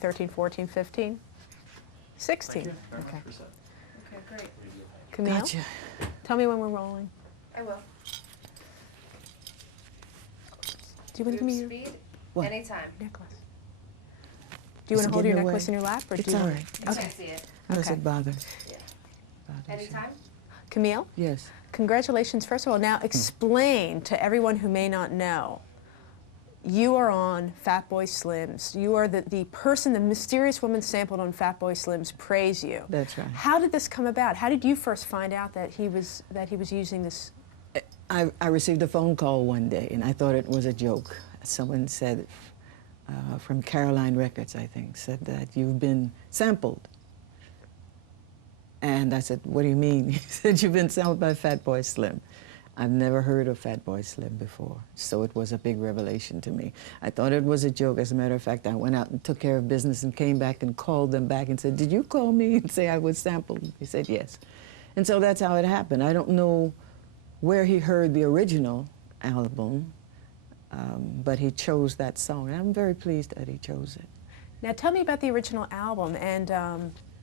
13, 14, 15, 16. Thank you very Okay. much for that. Okay, great. Camille, Gotcha. tell me when we're rolling. I will. Do you want to give me your Speed, What? anytime. necklace? Do you want Is it to hold your getting away? necklace in your lap, or It's do you all want? right. I Okay. can't see it. Does Okay. it bother? Yeah. Bothers you? Anytime? Camille, Yes. congratulations, first of all. Now explain to everyone who may not know. You are on Fatboy Slim's. You are the person, the mysterious woman sampled on Fatboy Slim's Praise You. That's right. How did this come about? How did you first find out that he was using this? I received a phone call one day, and I thought it was a joke. Someone said, from Caroline Records, I think, said that you've been sampled. And I said, what do you mean? He said, you've been sampled by Fatboy Slim. I've never heard of Fatboy Slim before, so it was a big revelation to me. I thought it was a joke. As a matter of fact, I went out and took care of business and came back and called them back and said, did you call me and say I was sampled? He said, yes. And so that's how it happened. I don't know where he heard the original album, but he chose that song. And I'm very pleased that he chose it. Now tell me about the original album, and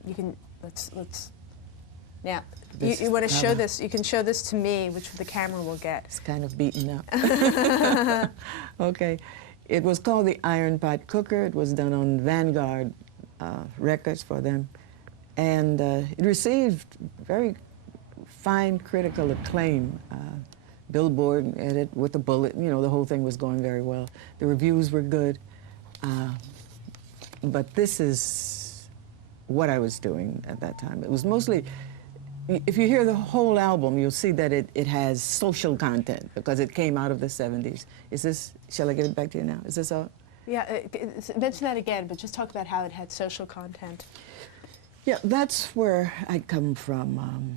you can let's. Now you want to show this. You can show this to me, which the camera will get. It's kind of beaten up. Okay. It was called the Iron Pot Cooker. It was done on Vanguard Records for them. And it received very fine critical acclaim. Billboard had it with a bullet. You know, the whole thing was going very well. The reviews were good. But this is what I was doing at that time. It was mostly, if you hear the whole album, you'll see that it has social content because it came out of the 70s. Is this, shall I give it back to you now? Is this all? Yeah, mention that again, but just talk about how it had social content. Yeah, that's where I come from.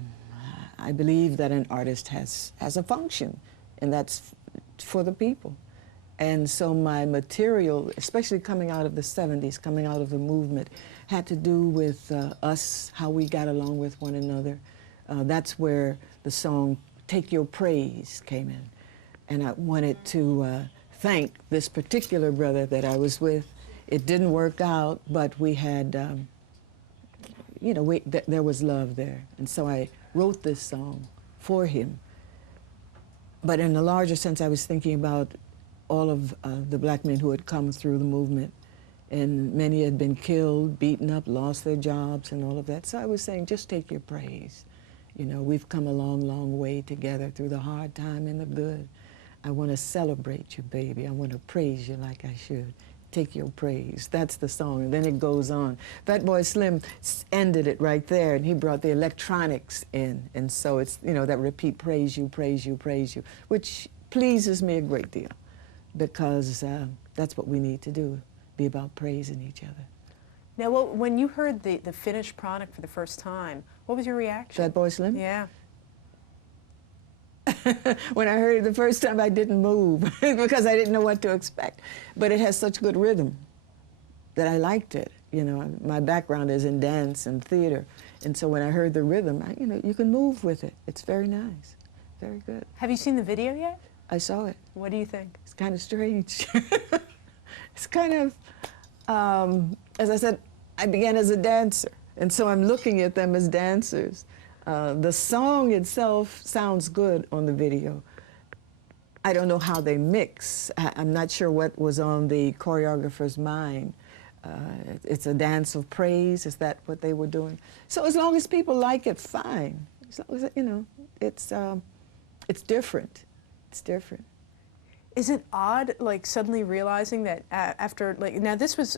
I believe that an artist has a function, and that's for the people. And so my material, especially coming out of the 70s, coming out of the movement, had to do with us, how we got along with one another. That's where the song Take Your Praise came in. And I wanted to thank this particular brother that I was with. It didn't work out, but we had, you know, there was love there. And so I wrote this song for him. But in a larger sense, I was thinking about all of the black men who had come through the movement, and many had been killed, beaten up, lost their jobs and all of that. So I was saying, just take your praise. You know, we've come a long, long way together through the hard time and the good. I want to celebrate you, baby. I want to praise you like I should. Take your praise. That's the song, and then it goes on. Fatboy Slim ended it right there, and he brought the electronics in, and so it's, you know, that repeat, praise you, praise you, praise you, which pleases me a great deal, because that's what we need to do, be about praising each other. Now, well, when you heard the finished product for the first time, what was your reaction? Fatboy Slim? Yeah. When I heard it the first time, I didn't move because I didn't know what to expect. But it has such good rhythm that I liked it. You know, my background is in dance and theater, and so when I heard the rhythm, you know, you can move with it. It's very nice, very good. Have you seen the video yet? I saw it. What do you think? It's kind of strange. It's kind of, as I said, I began as a dancer, and so I'm looking at them as dancers. The song itself sounds good on the video. I don't know how they mix. I'm not sure what was on the choreographer's mind. It's a dance of praise. Is that what they were doing? So as long as people like it, fine. As long as, you know, it's different. It's different. Is it odd, like suddenly realizing that after, like, now this was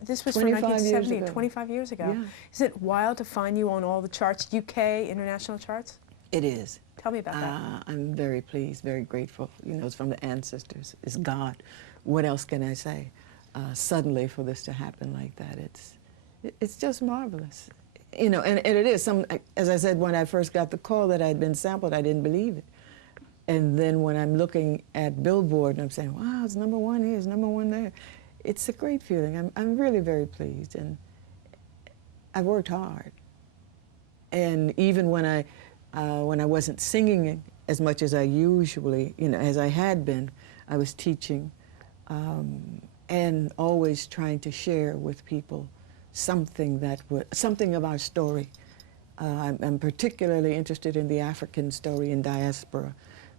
this was from 1970, 25 years ago. Yeah. Is it wild to find you on all the charts, UK, international charts? It is. Tell me about that. I'm very pleased, very grateful. You know, it's from the ancestors. It's God. What else can I say? Suddenly, for this to happen like that, it's just marvelous. You know, and it is. As I said, when I first got the call that I had been sampled, I didn't believe it. And then when I'm looking at Billboard and I'm saying, wow, it's #1 here, it's #1 there, it's a great feeling. I'm really very pleased, and I've worked hard. And even when I wasn't singing as much as I usually, you know, as I had been, I was teaching. and always trying to share with people something that something of our story. I'm particularly interested in the African story in diaspora,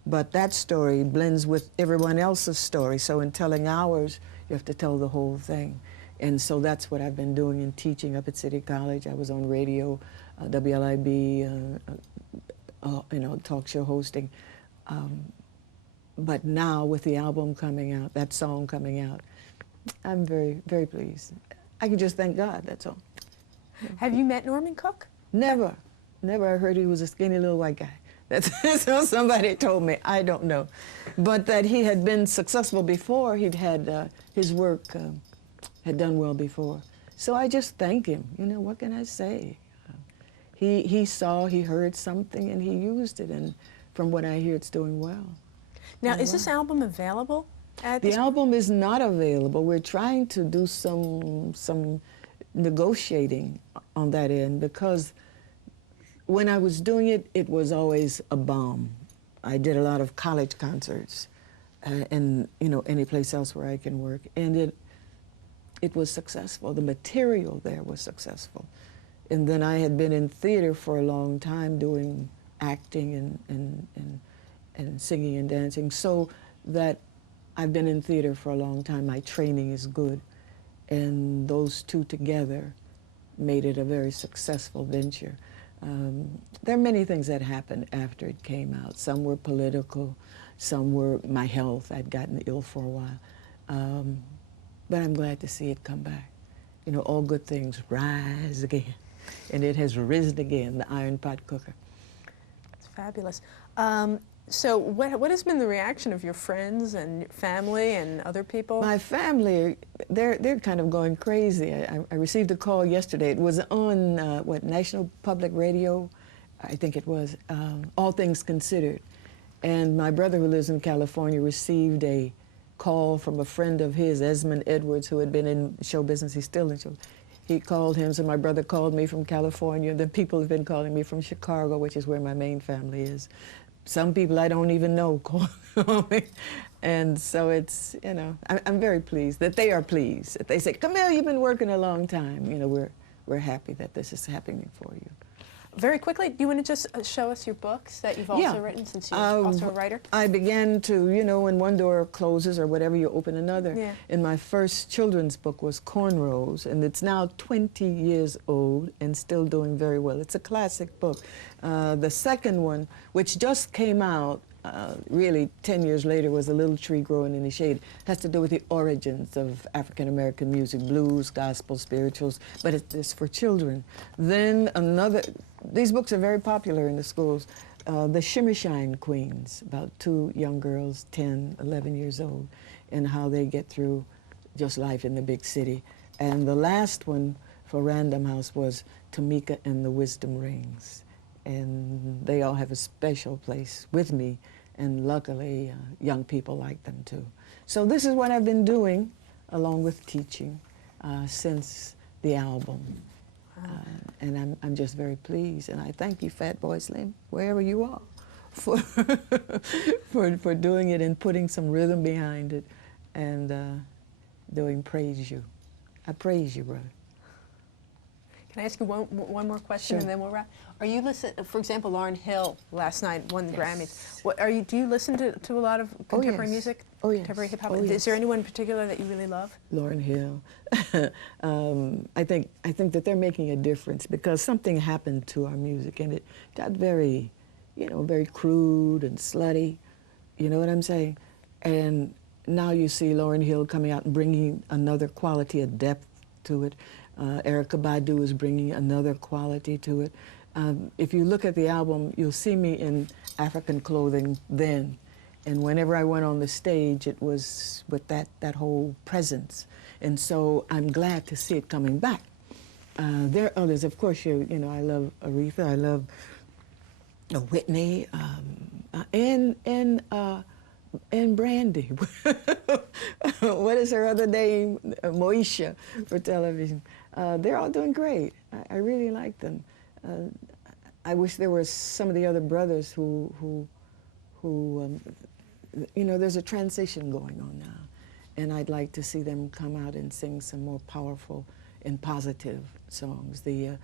but that story blends with everyone else's story. So in telling ours, you have to tell the whole thing. And so that's what I've been doing in teaching up at City College. I was on radio, WLIB, talk show hosting. But now with the album coming out, that song coming out, I'm very, very pleased. I can just thank God, that's all. Have you met Norman Cook? Never. Never. I heard he was a skinny little white guy. That's so somebody told me. I don't know. But that he had been successful before. He'd had his work had done well before. So I just thank him. You know, what can I say? He saw, he heard something, and he used it. And from what I hear, it's doing well. Now, is this album available? The album is not available. We're trying to do some negotiating on that end, because when I was doing it, it was always a bomb. I did a lot of college concerts and, you know, any place else where I can work. And it was successful. The material there was successful. And then I had been in theater for a long time doing acting and singing and dancing, so that I've been in theater for a long time. My training is good. And those two together made it a very successful venture. There are many things that happened after it came out. Some were political, some were my health. I'd gotten ill for a while. But I'm glad to see it come back. You know, all good things rise again. And it has risen again, the iron pot cooker. It's fabulous. So what has been the reaction of your friends and family and other people? My family, they're kind of going crazy. I received a call yesterday. It was on, National Public Radio, I think it was, All Things Considered. And my brother, who lives in California, received a call from a friend of his, Esmond Edwards, who had been in show business. He's still in show. He called him, so my brother called me from California. The people have been calling me from Chicago, which is where my main family is. Some people I don't even know call me. And so it's, you know, I'm very pleased that they are pleased. That they say, Camille, you've been working a long time. You know, we're happy that this is happening for you. Very quickly, do you want to just show us your books that you've also written, since you're also a writer? I began to, you know, when one door closes or whatever, you open another. Yeah. And my first children's book was Cornrows, and it's now 20 years old and still doing very well. It's a classic book. The second one, which just came out, really 10 years later, was A Little Tree Growing in the Shade. It has to do with the origins of African-American music, blues, gospel, spirituals, but it's for children. Then another, these books are very popular in the schools. The Shimmershine Queens, about two young girls, 10, 11 years old, and how they get through just life in the big city. And the last one for Random House was Tamika and the Wisdom Rings. And they all have a special place with me, and luckily young people like them too. So this is what I've been doing, along with teaching, since the album. And I'm just very pleased, and I thank you, Fatboy Slim, wherever you are, for, for doing it and putting some rhythm behind it, and doing Praise You. I praise you, brother. Can I ask you one more question, Sure. and then we'll wrap? Are you listening, for example, Lauryn Hill last night won the Grammys. Yes. Do you listen to a lot of contemporary music? Oh, yes. Contemporary hip hop? Oh, Is yes. there anyone in particular that you really love? Lauryn Hill. I think that they're making a difference, because something happened to our music, and it got very, you know, very crude and slutty. You know what I'm saying? And now you see Lauryn Hill coming out and bringing another quality, a depth to it. Erykah Badu is bringing another quality to it. If you look at the album, you'll see me in African clothing then. And whenever I went on the stage, it was with that whole presence. And so I'm glad to see it coming back. There are others, of course, you know, I love Aretha, I love Whitney, and Brandy. What is her other name? Moesha for television. They're all doing great. I really like them. I wish there were some of the other brothers who you know, there's a transition going on now. and I'd like to see them come out and sing some more powerful and positive songs. The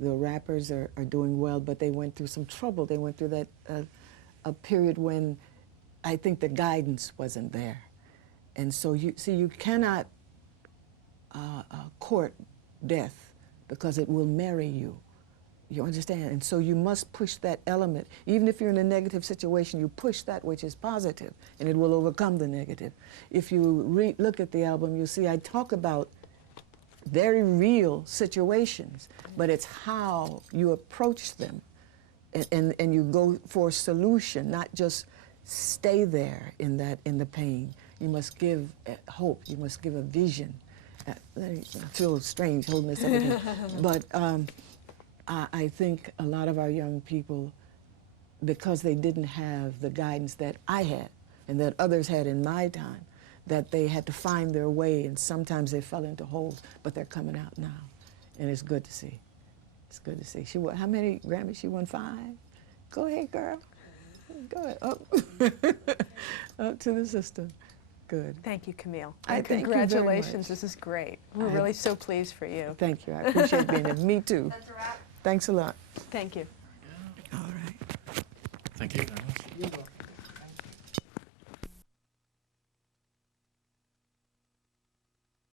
rappers are doing well, but they went through some trouble. They went through that a period when I think the guidance wasn't there. And so you cannot court death because it will marry you. You understand? And so you must push that element. Even if you're in a negative situation, you push that which is positive, and it will overcome the negative. If you look at the album, you'll see I talk about very real situations, but it's how you approach them, and you go for a solution, not just stay there in the pain. You must give hope. You must give a vision. I feel strange holding this up again, but I think a lot of our young people, because they didn't have the guidance that I had and that others had in my time, that they had to find their way, and sometimes they fell into holes, but they're coming out now, and it's good to see. It's good to see. She won, how many Grammys? She won 5? Go ahead, girl. Go ahead. Up to the system. Good. Thank you, Camille. I thank you very Congratulations. much. This is great. We're really so pleased for you. Thank you. I appreciate being here. Me too. That's a wrap. Thanks a lot. Thank you. All right. Thank you very much.